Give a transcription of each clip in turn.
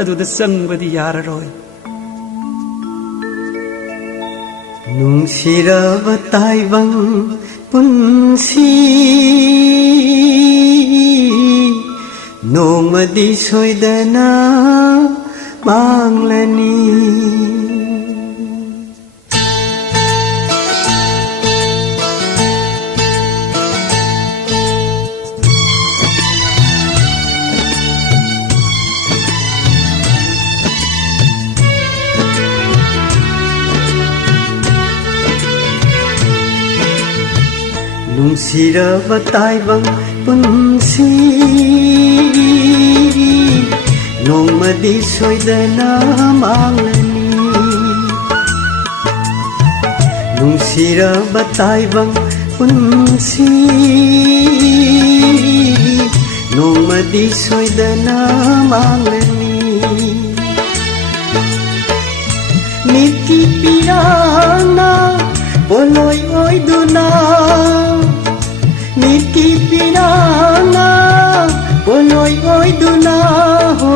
ꯑꯗꯨꯗ ꯆꯪꯕꯗꯤ ꯌꯥꯔꯔꯣꯏ ꯅꯨꯡꯁꯤꯔꯕ ꯇꯥꯏꯕꯪ ꯄꯨꯟꯁꯤ ꯅꯣꯡꯃꯗꯤ ꯁꯣꯏꯗꯅ ꯃꯥꯡꯂꯅꯤ ꯅꯨꯡꯁꯤꯔꯕ ꯇꯥꯏꯕꯪ ꯄꯨꯟꯁꯤ ꯅꯣꯡꯃꯗꯤ ꯁꯣꯏꯗꯅ ꯃꯥꯡꯂꯅꯤ ꯅꯨꯡꯁꯤꯔꯕ ꯇꯥꯏꯕꯪ ꯄꯨꯟꯁꯤ ꯅꯣꯡꯃꯗꯤ ꯁꯣꯏꯗꯅ ꯃꯥꯡꯂꯅꯤ ꯃꯤꯠꯀꯤ ꯄꯤꯔꯥꯡꯅ ꯄꯣꯂꯣꯏ ꯑꯣꯏꯗꯨꯅ ꯃꯤꯠꯀꯤ ꯄꯤꯔꯥꯡꯅ ꯄꯣꯂꯣꯏ ꯑꯣꯏꯗꯨꯅ ꯍꯣ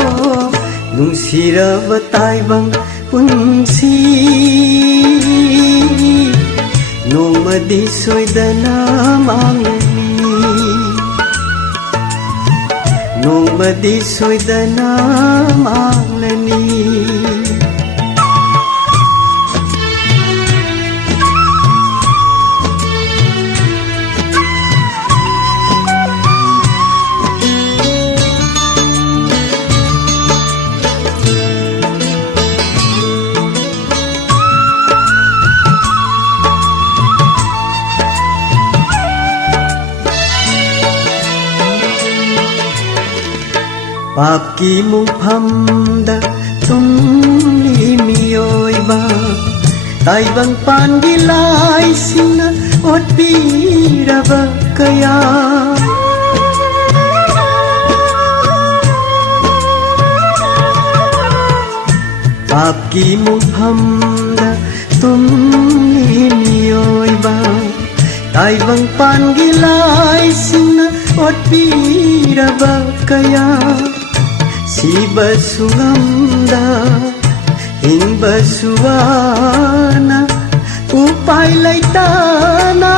ꯅꯨꯡꯁꯤꯔꯕ ꯇꯥꯏꯕꯪ ꯄꯨꯟꯁꯤ ꯅꯣꯡꯃꯗꯤ ꯁꯣꯏꯗꯅ ꯃꯥꯡꯂꯅꯤ ꯅꯣꯡꯃꯗꯤ ꯁꯣꯏꯗꯅ ꯃꯥꯡꯂꯅꯤ ꯄꯥꯞꯀꯤ ꯃꯨꯡꯐꯝꯗ ꯇꯨꯝꯂꯤ ꯃꯤꯑꯣꯏꯕ ꯇꯥꯏꯕꯪ ꯄꯥꯟꯒꯤ ꯂꯥꯏꯁꯤꯡꯅ ꯑꯣꯠꯄꯤꯔꯕ ꯀꯌꯥ ꯄꯥꯞꯀꯤ ꯃꯨꯡꯐꯝꯗ ꯇꯨꯝꯂꯤ ꯃꯤꯑꯣꯏꯕ ꯇꯥꯏꯕꯪ ꯄꯥꯟꯒꯤ ꯂꯥꯏꯁꯤꯡꯅ ꯑꯣꯠꯄꯤꯔꯕ ꯀꯌꯥ ꯁꯤꯕꯁꯨ ꯉꯝꯗ ꯍꯤꯡꯕꯁꯨ ꯋꯥꯅ ꯎꯄꯥꯏ ꯂꯩꯇꯅ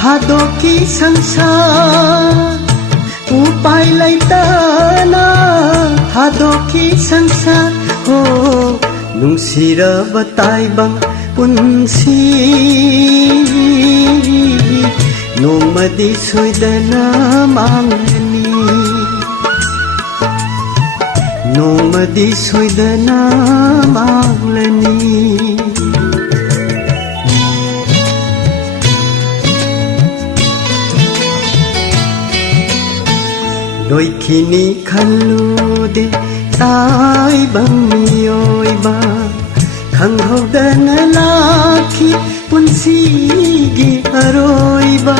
ꯊꯥꯗꯣꯛꯈꯤ ꯁꯪꯁꯥꯔ ꯎꯄꯥꯏ ꯂꯩꯇꯅ ꯊꯥꯗꯣꯛꯈꯤ ꯁꯪꯁꯥꯔ ꯍꯣ ꯅꯨꯡꯁꯤꯔꯕ ꯇꯥꯏꯕꯪ ꯄꯨꯟꯁꯤ ꯅꯣꯡꯃꯗꯤ ꯁꯣꯏꯗꯅ ꯃꯥꯡꯂꯅꯤ ꯅꯣꯡꯃꯗꯤ ꯁꯣꯏꯗꯅ ꯃꯥꯡꯂꯅꯤ ꯂꯣꯏꯈꯤꯅꯤ ꯈꯜꯂꯨꯗꯦ ꯇꯥꯏꯕꯪ ꯃꯤꯑꯣꯏꯕ ꯈꯪꯍꯧꯗꯅ ꯂꯥꯛꯈꯤ ꯄꯨꯟꯁꯤꯒꯤ ꯑꯔꯣꯏꯕ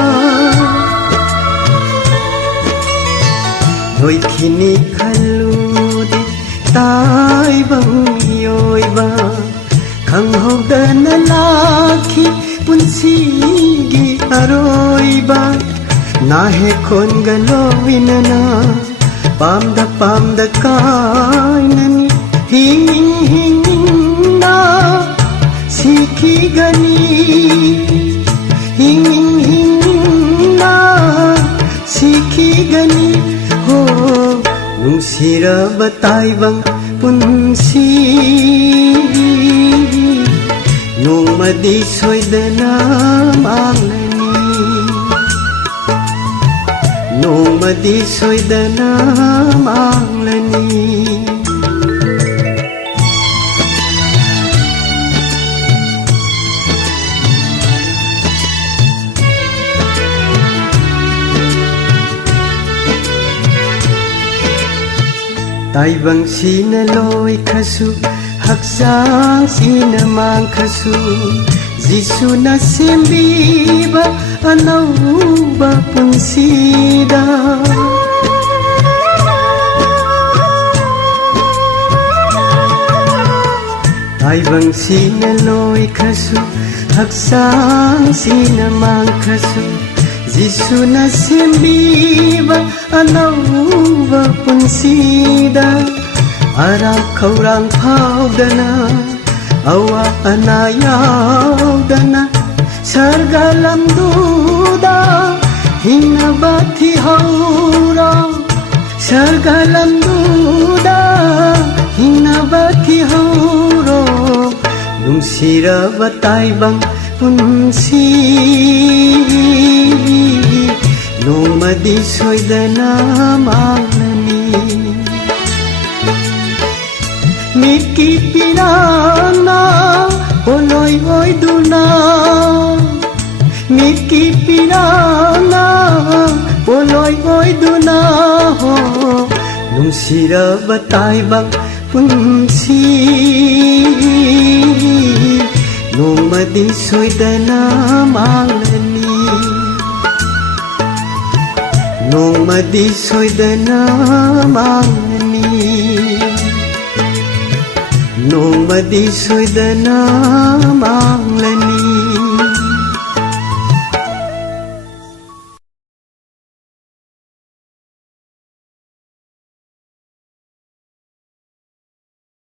ꯂꯣꯏꯈꯤꯅꯤ ꯈꯜꯂꯨꯗꯦ ꯇꯥꯏꯕꯪ ꯃꯤꯑꯣꯏꯕ ꯈꯪꯍꯧꯗꯅ ꯂꯥꯛꯈꯤ ꯄꯨꯟꯁꯤꯒꯤ ꯑꯔꯣꯏꯕ ꯅꯥꯍꯦꯛꯈꯣꯟꯒ ꯂꯣꯏꯅꯅ ꯄꯥꯝꯗ ꯄꯥꯝꯗ ꯀꯥꯏꯅꯅꯤ ꯍꯤꯡꯅꯤꯡ ꯍꯤꯡꯅꯤꯡꯅ ꯁꯤꯈꯤꯒꯅꯤ ꯍꯤꯡꯅꯤꯡ ꯍꯤꯡꯅꯤꯡꯅ ꯁꯤꯈꯤꯒꯅꯤ ꯍꯣ ꯅꯨꯡꯁꯤꯔꯕ ꯇꯥꯏꯕꯪ ꯄꯨꯟꯁꯤ ꯅꯣꯡꯃꯗꯤ ꯁꯣꯏꯗꯅ ꯃꯥꯡꯂꯅꯤ ꯅꯣꯡꯃꯗꯤ ꯁꯣꯏꯗꯅ ꯃꯥꯡꯂꯅꯤ ꯇꯥꯏꯕꯪꯁꯤꯅ ꯂꯣꯏꯈ꯭ꯔꯁꯨ ꯍꯛꯆꯥꯡꯁꯤꯅ ꯃꯥꯡꯈ꯭ꯔꯁꯨ ꯖꯤꯁꯨꯅ ꯁꯦꯝꯕꯤꯕ ꯑꯅꯧꯕ ꯄꯨꯟꯁꯤꯗ ꯇꯥꯏꯕꯪꯁꯤꯅ ꯂꯣꯏꯈ꯭ꯔꯁꯨ ꯍꯛꯆꯥꯡꯁꯤꯅ ꯃꯥꯡꯈ꯭ꯔꯁꯨ ꯖꯤꯁꯨꯅ ꯁꯦꯝꯕꯤꯕ ꯑꯅꯧꯕ ꯄꯨꯟꯁꯤꯗ ꯑꯔꯥꯝ ꯈꯧꯔꯥꯡ ꯐꯥꯎꯗꯅ ꯑꯋꯥ ꯑꯅꯥ ꯌꯥꯎꯗꯅ ꯁꯔꯒ ꯂꯝꯗꯨꯗ ꯍꯤꯡꯅꯕ ꯊꯤꯍꯧꯔꯣ ꯁꯔꯒ ꯂꯝꯗꯨꯗ ꯍꯤꯡꯅꯕ ꯊꯤꯍꯧꯔꯣ ꯅꯨꯡꯁꯤꯔꯕ ꯇꯥꯏꯕꯪ ꯄꯨꯟꯁꯤ ꯅꯣꯡꯃꯗꯤ ꯁꯣꯏꯗꯅ ꯃꯥꯡꯂꯅꯤ ꯃꯤꯠꯀꯤ ꯄꯤꯔꯥꯡꯅ ꯄꯣꯂꯣꯏ ꯑꯣꯏꯗꯨꯅ ꯃꯤꯠꯀꯤ ꯄꯤꯔꯥꯡꯅ ꯄꯣꯂꯣꯏ ꯑꯣꯏꯗꯨꯅ ꯍꯣ ꯅꯨꯡꯁꯤꯔꯕ ꯇꯥꯏꯕꯪ ꯄꯨꯟꯁꯤ ꯅꯣꯡꯃꯗꯤ ꯁꯣꯏꯗꯅ ꯃꯥꯡꯂꯅꯤ ꯅꯣꯡꯃꯗꯤ ꯁꯣꯏꯗꯅ ꯃꯥꯡꯂꯅꯤ ꯅꯣꯡꯃꯗꯤ ꯁꯣꯏꯗꯅ ꯃꯥꯡꯂꯅꯤ